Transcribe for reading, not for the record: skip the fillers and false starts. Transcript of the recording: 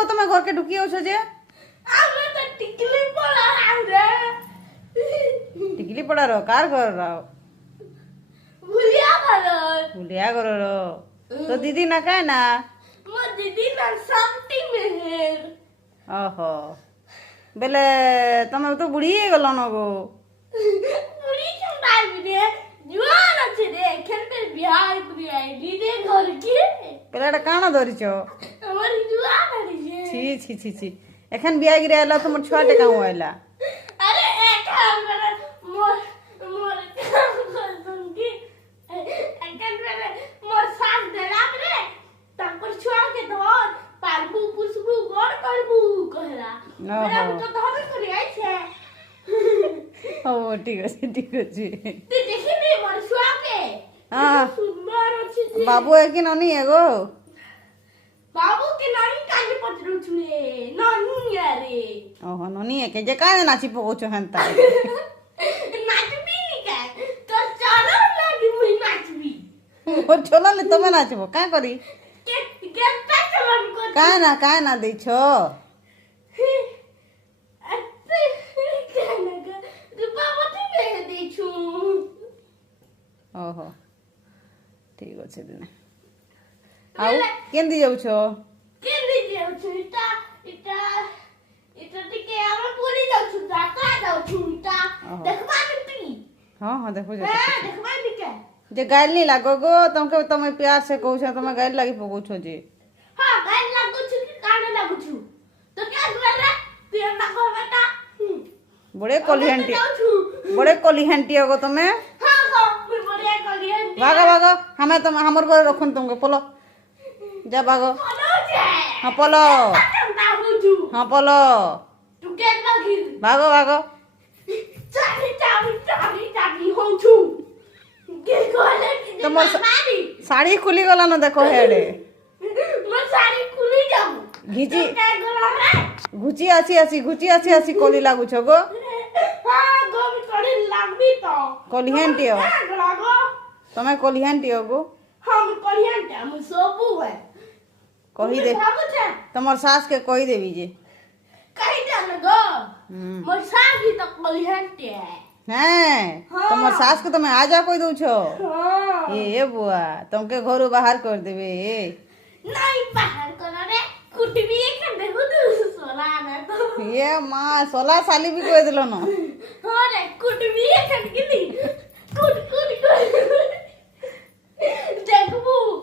গো তুমি ঘরকে ঢুকিয়েছো যে আমরা তো টিকলি পড়া আমরা টিকলি পড়ারো কার ঘর ভুলিয়া গেল ভুলিয়া ঘর তো দিদি না কায় না মো দিদি না শান্তি মেহের ওহো বেলে তুমি তো বুড়ি গেল না গো পুরি চুনাই বিদে জুয়ান আছে রে খেলতে বিহার পুরি আইলি রে ঘর কি বেলে এটা কানা ধরিছ আমার জুয়ান আছে ছি ছি ছি ছি এখন বিয়া গিরে এলা তোমার ছুয়াটে কাম হইলা আরে একা আমরা মোর মোর কি একান রে মোর সাথ দেলাম রে তারপর ছুয়াকে ধর পারবু পুষবু বড় করবু কহলা মেরা তো ধরে করে আইছে ও ঠিক আছে তুই দেখিবি মোর ছুয়াকে হ্যাঁ সুন্দর আছে যে বাবু একই ননি এগো বাবু কে নানি কানে পত্র ছুলে নানি আরে ওহো ননি একে যে কানে নাচি পকৌছ হেনতা নাচবি কে তো চলো লাগি মুই নাচবি ও চললে তুমি নাচবো কা করি কে কে চলন কর কায় না দিছ ଓହୋ ଠିକ ଅଛି ଦିନେ ଆଉ କେମିତି ଯାଉଛ ହଁ ହଁ ଦେଖୁଛ ଯେ ଗାଇଲ ନି ଲାଗ ଗो ତମେ ପ୍ୟାର ସେ କହୁଛ ତମେ ଗାଇଲ ଲାଗି ପକଉଛ ଯେ बड़े कलिहांटी हो तुम्हें भागो भागो हमें तुम हमर घर रखुन तुमको पलो जा भागो हाँ पलो हाँ पलो भागो भागो तुम साड़ी खुली गला न देखो हेडे घिची घुची आसी आसी कोली लागू छ गो कलिहांटी हो तुम्हें कलिहांटी हो गो कही दे तुम्हार सास के कही देवी जे हैं तुम्हार सास के तुम्हें आजा कोई दू छो ये बुआ तुमके घर बाहर कर देवे नहीं बाहर करो रे कुटबी एखन देखो तू सोला ना तो ये मां सोला साली भी कह दिलो न हां रे कुटबी एखन किली कुट देखबू